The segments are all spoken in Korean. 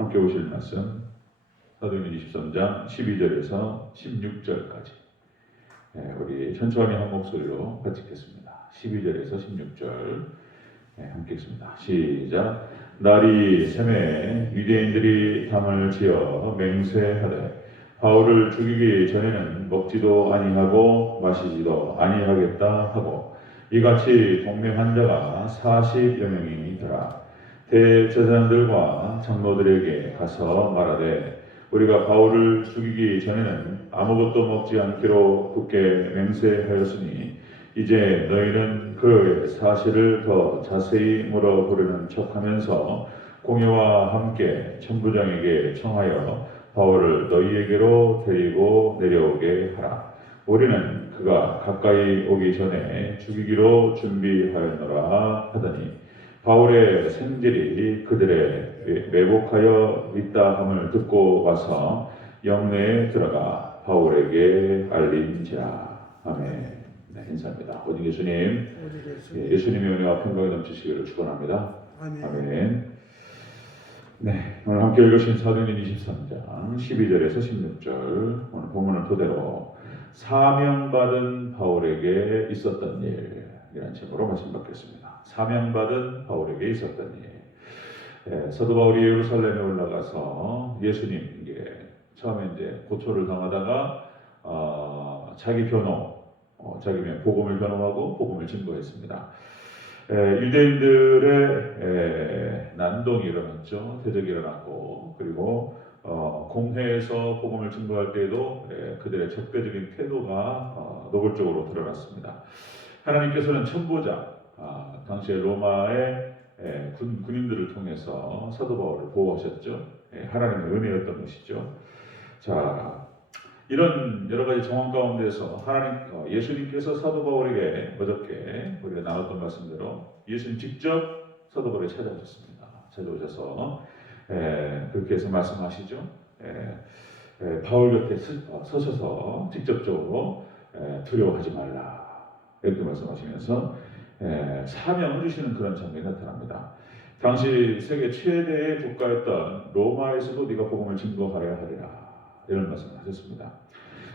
함께 보실 말씀 사도행전 23장 12절에서 16절까지 우리 천천히 한 목소리로 같이 읽겠습니다. 12절에서 16절 함께 읽습니다. 시작. 날이 새매 유대인들이 담을 지어 맹세하되 바울을 죽이기 전에는 먹지도 아니하고 마시지도 아니하겠다 하고 이같이 동맹한 자가 40여 명이더라. 대제사장들과 장로들에게 가서 말하되 우리가 바울을 죽이기 전에는 아무것도 먹지 않기로 굳게 맹세하였으니 이제 너희는 그 사실을 더 자세히 물어보려는 척하면서 공회와 함께 천부장에게 청하여 바울을 너희에게로 데리고 내려오게 하라. 우리는 그가 가까이 오기 전에 죽이기로 준비하였노라 하더니 바울의 생질이 그들의 매복하여 있다 함을 듣고 와서 영내에 들어가 바울에게 알린지라. 아멘. 네, 인사합니다. 오직 예수님, 예수님의 은혜와 평강이 넘치시기를 축원합니다. 아멘. 네, 오늘 함께 읽으신 사도행전 23장 12절에서 16절 오늘 본문을 토대로 사명받은 바울에게 있었던 일이라는 제목으로 말씀 받겠습니다. 사명받은 바울에게 있었던 일. 사도 바울이 예루살렘에 올라가서 예수님께 처음에 이제 고초를 당하다가 자기 복음을 변호하고 복음을 증거했습니다. 유대인들의 난동이 일어났죠. 대적이 일어났고 그리고 공회에서 복음을 증거할 때에도 그들의 적대적인 태도가 노골적으로 드러났습니다. 하나님께서는 천부장, 당시에 로마의 군인들을 통해서 사도 바울을 보호하셨죠. 하나님의 은혜였던 것이죠. 자, 이런 여러 가지 정황 가운데서 예수님께서 사도 바울에게 어저께 우리가 나눴던 말씀대로 예수님 직접 사도 바울에 찾아오셨습니다. 찾아오셔서 그렇게 해서 말씀하시죠. 바울 곁에 서셔서 직접적으로 두려워하지 말라 이렇게 말씀하시면서 사명을 주시는 그런 장면이 나타납니다. 당시 세계 최대의 국가였던 로마에서도 네가 복음을 증거하여야 하리라 이런 말씀을 하셨습니다.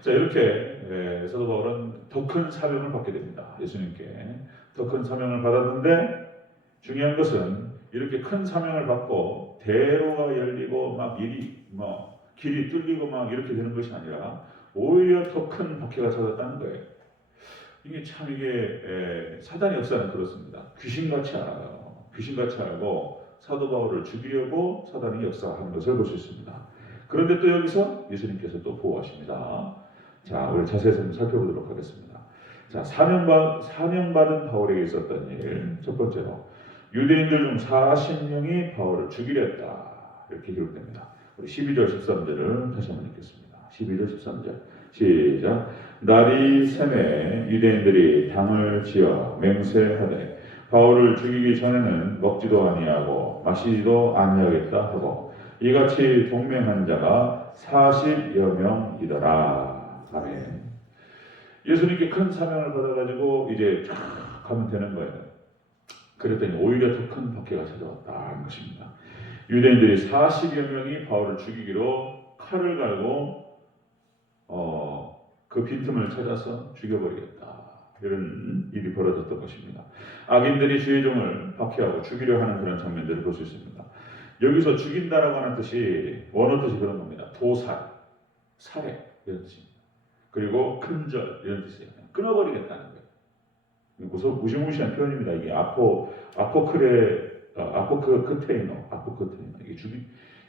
자, 이렇게 사도 바울은 더 큰 사명을 받게 됩니다. 예수님께 더 큰 사명을 받았는데 중요한 것은 이렇게 큰 사명을 받고 대로가 열리고 막 길이 뚫리고 막 이렇게 되는 것이 아니라 오히려 더 큰 박해가 찾았다는 거예요. 이게 사단의 역사는 그렇습니다. 귀신같이 알아요. 귀신같이 알고 사도 바울을 죽이려고 사단이 역사하는 것을 볼 수 있습니다. 그런데 또 여기서 예수님께서 또 보호하십니다. 자, 우리 자세히 좀 살펴보도록 하겠습니다. 자, 사명받은 바울에게 있었던 일. 첫 번째로 유대인들 중 40명이 바울을 죽이려 했다. 이렇게 기록됩니다. 우리 12절 13절을 다시 한번 읽겠습니다. 12절 13절 시작. 날이 새매 유대인들이 당을 지어 맹세하되 바울을 죽이기 전에는 먹지도 아니하고 마시지도 아니하겠다 하고 이같이 동맹한 자가 40여 명이더라. 아멘. 예수님께 큰 사명을 받아가지고 이제 쫙 가면 되는 거예요. 그랬더니 오히려 더 큰 박해가 찾아왔다는 것입니다. 유대인들이 40여 명이 바울을 죽이기로 칼을 갈고 그 빈틈을 찾아서 죽여버리겠다. 이런 일이 벌어졌던 것입니다. 악인들이 주의 종을 박해하고 죽이려 하는 그런 장면들을 볼 수 있습니다. 여기서 죽인다라고 하는 뜻이 원어 뜻이 그런 겁니다. 도살, 살해 이런 뜻입니다. 그리고 큰절 이런 뜻이에요. 끊어버리겠다는 거예요. 무시무시한 표현입니다. 이게 아포크테이노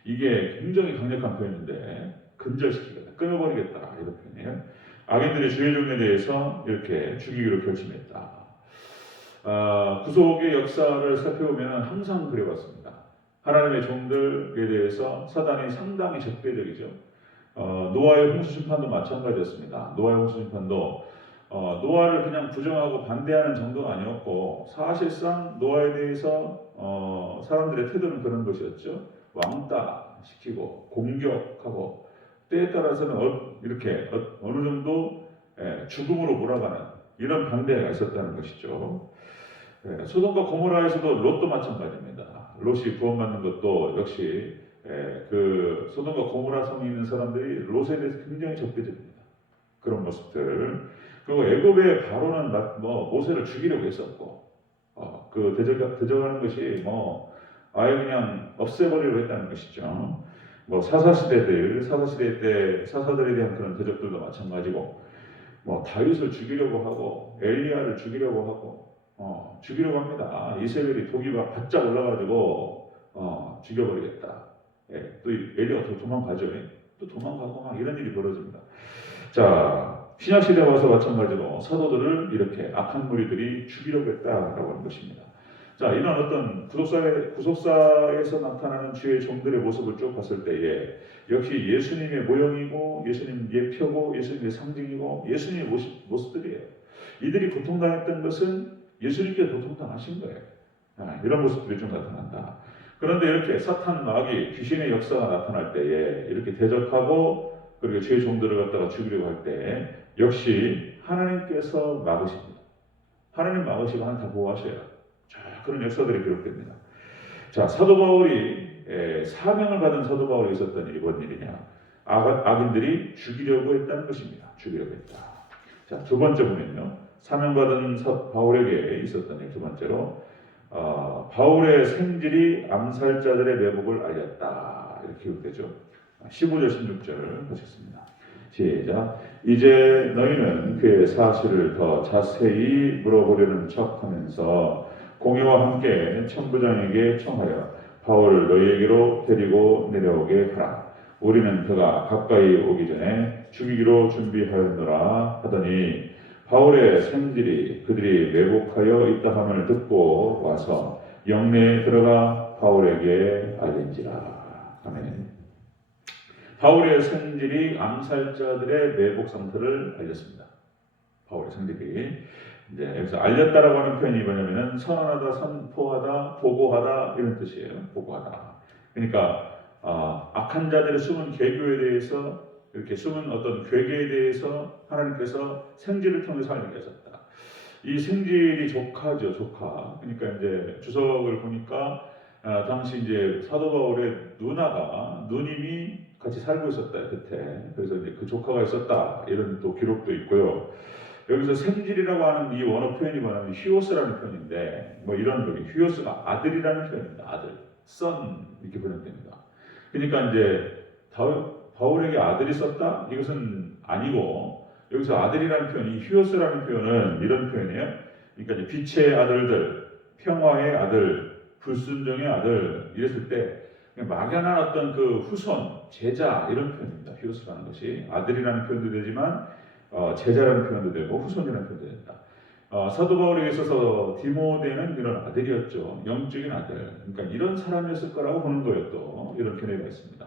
이게 굉장히 강력한 표현인데 근절시키겠다, 끊어버리겠다 이런 표현이에요. 악인들의 주의 종에 대해서 이렇게 죽이기로 결심했다. 구속의 역사를 살펴보면 항상 그래왔습니다. 하나님의 종들에 대해서 사단이 상당히 적대적이죠. 노아의 홍수 심판도 마찬가지였습니다. 노아의 홍수 심판도 노아를 그냥 부정하고 반대하는 정도가 아니었고 사실상 노아에 대해서 사람들의 태도는 그런 것이었죠. 왕따 시키고 공격하고 때에 따라서는 이렇게 어느 정도 죽음으로 몰아가는 이런 반대가 있었다는 것이죠. 소돔과 고모라에서도 롯도 마찬가지입니다. 롯이 구원받는 것도 역시 그 소돔과 고모라 성에 있는 사람들이 롯에 대해서 굉장히 적대적입니다. 그런 모습들. 그리고 애굽의 바로는 뭐 모세를 죽이려고 했었고, 그 대적하는 것이 뭐 아예 그냥 없애버리려고 했다는 것이죠. 뭐 사사시대 때 사사들에 대한 그런 대적들도 마찬가지고, 뭐 다윗을 죽이려고 하고 엘리야를 죽이려고 하고 죽이려고 합니다. 이스라엘이 독이 막 바짝 올라가지고 죽여버리겠다. 또 엘리야가 또 도망가죠. 또 도망가고 막 이런 일이 벌어집니다. 자, 신약시대 와서 마찬가지로 사도들을 이렇게 악한 무리들이 죽이려고 했다라고 하는 것입니다. 자, 이런 어떤 구속사에서 나타나는 주의 종들의 모습을 쭉 봤을 때에 역시 예수님의 모형이고 예수님 예표고 예수님의 상징이고 예수님의 모습들이에요. 이들이 고통당했던 것은 예수님께서 고통당하신 거예요. 이런 모습들이 좀 나타난다. 그런데 이렇게 사탄 마귀 귀신의 역사가 나타날 때에 이렇게 대적하고 그리고 주의 종들을 갖다가 죽이려고 할 때 역시 하나님께서 막으십니다. 하나님 막으시고 하나님 다 보호하셔요. 자, 그런 역사들이 기록됩니다. 자, 사도 바울이 사명을 받은 사도 바울이 있었던 일이 뭔 일이냐? 악인들이 죽이려고 했다는 것입니다. 죽이려고 했다. 자, 두 번째 보면요. 사명받은 바울에게 있었던 일 두 번째로 바울의 생질이 암살자들의 매복을 알렸다. 이렇게 기록되죠. 15절 16절 보셨습니다. 시작. 이제 너희는 그의 사실을 더 자세히 물어보려는 척하면서 공회와 함께 천부장에게 청하여 바울을 너희에게로 데리고 내려오게 하라. 우리는 그가 가까이 오기 전에 죽이기로 준비하였노라 하더니 바울의 생질이 그들이 매복하여 있다 함을 듣고 와서 영내에 들어가 바울에게 알린지라. 아멘. 바울의 생질이 암살자들의 매복 상태를 알렸습니다. 바울의 생질이 이제 여기서 알렸다라고 하는 표현이 뭐냐면은 선언하다, 선포하다, 보고하다 이런 뜻이에요. 보고하다. 그러니까 악한 자들의 숨은 계교에 대해서 이렇게 숨은 어떤 괴계에 대해서 하나님께서 생질을 통해서 알리게 하셨다. 이 생질이 조카죠, 조카. 그러니까 이제 주석을 보니까 당시 이제 사도 바울의 누님이 같이 살고 있었다 그때. 그래서 이제 그 조카가 있었다 이런 또 기록도 있고요. 여기서 생질이라고 하는 이 원어 표현이 뭐냐면 휴오스라는 표현인데 뭐 이런 거예요. 휴오스가 아들이라는 표현입니다. 아들, son 이렇게 번역됩니다. 그러니까 이제 바울에게 아들이 있었다 이것은 아니고 여기서 아들이라는 표현이 휴오스라는 표현은 이런 표현이에요. 그러니까 이제 빛의 아들들, 평화의 아들, 불순종의 아들 이랬을 때 막연한 어떤 그 후손, 제자 이런 표현입니다. 휴오스라는 것이 아들이라는 표현도 되지만 제자라는 표현도 되고 후손이라는 표현도 된다. 사도 바울에게 있어서 디모데는 이런 아들이었죠. 영적인 아들. 그러니까 이런 사람이었을 거라고 보는 거예요. 또 이런 견해가 있습니다.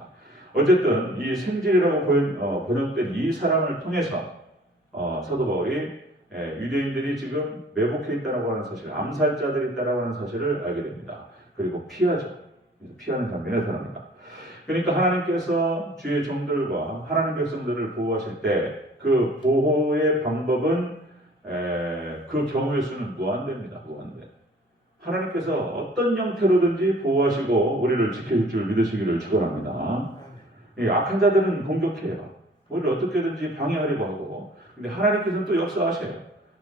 어쨌든 이 생질이라고 번역된 이 사람을 통해서 사도 바울이 유대인들이 지금 매복해 있다라고 하는 사실, 암살자들이 있다라고 하는 사실을 알게 됩니다. 그리고 피하죠. 피하는 장면에 사람입니다. 그러니까 하나님께서 주의 종들과 하나님 백성들을 보호하실 때 그 보호의 방법은 그 경우의 수는 무한대입니다. 무한대. 하나님께서 어떤 형태로든지 보호하시고 우리를 지켜줄 줄 믿으시기를 축원합니다. 악한 자들은 공격해요. 우리를 어떻게든지 방해하려고 하고, 근데 하나님께서는 또 역사하셔요.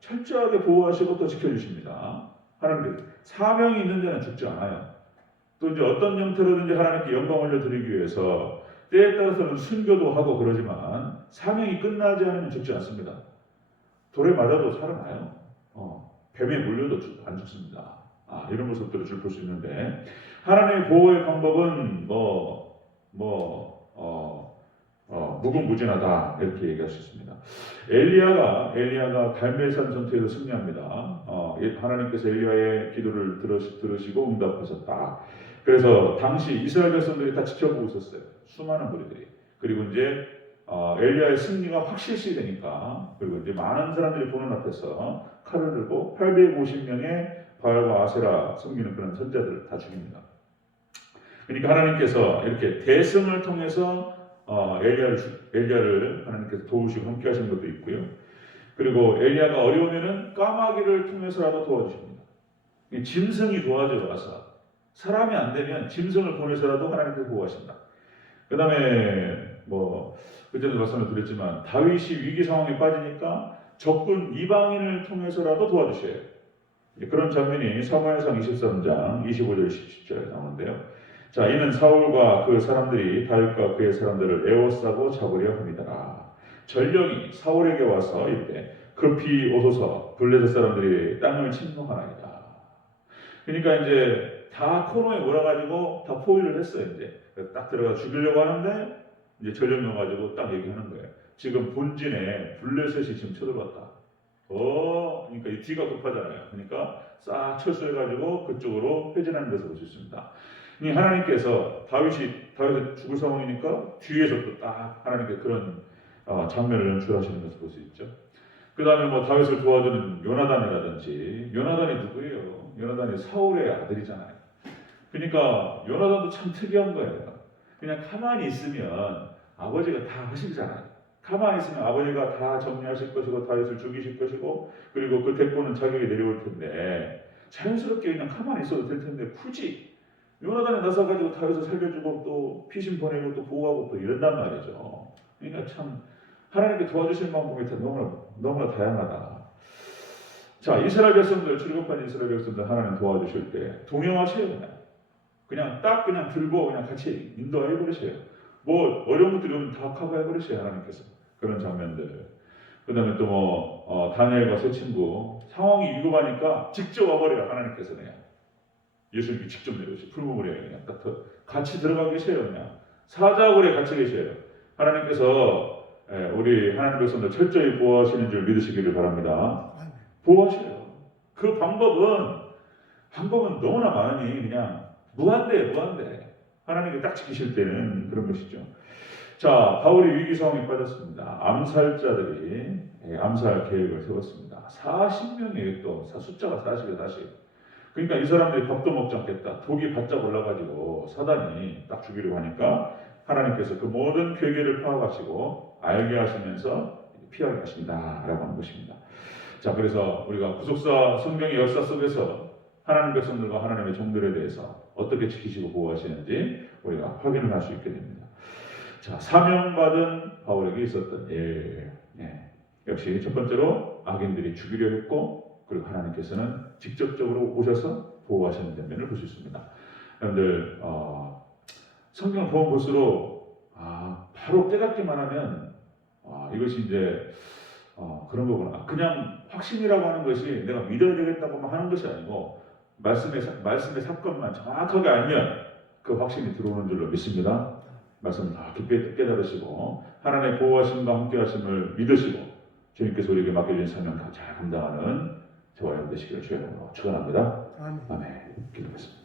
철저하게 보호하시고 또 지켜주십니다. 하나님께서 사명이 있는 자는 죽지 않아요. 또 이제 어떤 형태로든지 하나님께 영광 올려드리기 위해서 때에 따라서는 순교도 하고 그러지만 사명이 끝나지 않으면 죽지 않습니다. 돌에 맞아도 살아나요. 뱀에 물려도 안 죽습니다. 이런 모습들을 볼 수 있는데 하나님의 보호의 방법은 무궁무진하다 이렇게 얘기할 수 있습니다. 엘리야가 갈멜산 전투에서 승리합니다. 하나님께서 엘리야의 기도를 들으시고 응답하셨다. 그래서 당시 이스라엘 백성들이 다 지켜보고 있었어요. 수많은 무리들이. 그리고 이제 엘리야의 승리가 확실시 되니까 그리고 이제 많은 사람들이 보는 앞에서 칼을 들고 850명의 바알과 아세라 섬기는 그런 선자들을 다 죽입니다. 그러니까 하나님께서 이렇게 대승을 통해서 엘리야를 하나님께서 도우시고 함께 하신 것도 있고요. 그리고 엘리야가 어려우면은 까마귀를 통해서라도 도와주십니다. 짐승이 도와줘서 사람이 안 되면 짐승을 보내서라도 하나님께서 보호하신다. 그 다음에 뭐 그때도 말씀을 드렸지만 다윗이 위기 상황에 빠지니까 적군 이방인을 통해서라도 도와주셔야 해요. 그런 장면이 사무엘상 23장 25절 17절에 나오는데요. 자, 이는 사울과 그 사람들이 다윗과 그의 사람들을 에워싸고 잡으려 함이더라. 전령이 사울에게 와서 이르되 급히 오소서 블레셋 사람들이 땅을 침노하나이다. 그러니까 이제 다 코너에 몰아가지고 다 포위를 했어요. 이제 딱 들어가 죽이려고 하는데 이제 전령이 와가지고 딱 얘기하는 거예요. 지금 본진에 블레셋이 지금 쳐들어왔다. 그러니까 이 뒤가 급하잖아요. 그러니까 싹 철수해가지고 그쪽으로 회전하는 것을 볼 수 있습니다. 이 하나님께서 다윗이 죽을 상황이니까 뒤에서 또 딱 하나님께 그런 장면을 연출하시는 것을 볼 수 있죠. 그 다음에 뭐 다윗을 도와주는 요나단이라든지, 요나단이 누구예요? 요나단이 사울의 아들이잖아요. 그러니까 요나단도 참 특이한 거예요. 그냥 가만히 있으면 아버지가 다 하시잖아요. 가만히 있으면 아버지가 다 정리하실 것이고 다윗을 죽이실 것이고 그리고 그 대권은 자기에게 내려올 텐데 자연스럽게 그냥 가만히 있어도 될 텐데 굳이 요나단에 나서가지고 다윗을 살려주고 또 피신 보내고 또 보호하고 또 이런단 말이죠. 그러니까 참 하나님께 도와주실 방법이 너무나 다양하다. 자, 이스라엘 백성들, 출애굽한 이스라엘 백성들 하나님 도와주실 때 동행하세요. 그냥 딱 그냥 들고 그냥 같이 인도해 버리세요. 뭐 어려운 것들이 오면 다 커버해 버리세요. 하나님께서. 그런 장면들. 그 다음에 또 뭐 다니엘과 세 친구 상황이 위급하니까 직접 와버려요. 하나님께서 그냥. 예수님이 직접 내려오시고 풀무불에 그냥 딱 같이 들어가 계세요. 그냥. 사자굴에 같이 계세요. 하나님께서 우리 하나님 백성들 철저히 보호하시는 줄 믿으시기를 바랍니다. 보호하셔요. 그 방법은 너무나 많으니 그냥 무한대. 하나님께 딱 지키실 때는 그런 것이죠. 자, 바울이 위기 상황에 빠졌습니다. 암살자들이 암살 계획을 세웠습니다. 40명이에요. 또 숫자가 40이에요. 다시. 그러니까 이 사람들이 밥도 먹지 않겠다. 독이 바짝 올라가지고 사단이 딱 죽이려고 하니까 하나님께서 그 모든 괴계를 파악하시고 알게 하시면서 피하게 하신다 라고 하는 것입니다. 자, 그래서 우리가 구속사 성경의 역사 속에서 하나님 백성들과 하나님의 종들에 대해서 어떻게 지키시고 보호하시는지 우리가 확인을 할 수 있게 됩니다. 자, 사명받은 바울에게 있었던 일. 역시 첫 번째로 악인들이 죽이려 했고 그리고 하나님께서는 직접적으로 오셔서 보호하시는 장면을 볼 수 있습니다. 여러분들 성경을 보면 볼수록 바로 깨닫기만 하면 이것이 이제 그런 거구나. 그냥 확신이라고 하는 것이 내가 믿어야 되겠다고만 하는 것이 아니고 말씀의 사건만 정확하게 알면 그 확신이 들어오는 줄로 믿습니다. 말씀 다 깊이 깨달으시고 하나님의 보호하심과 함께하심을 믿으시고 주님께서 우리에게 맡겨진 사명 다 잘 감당하는 저와 여러분 되시기를 주의 이름으로 축원합니다. 아멘. 기도하겠습니다.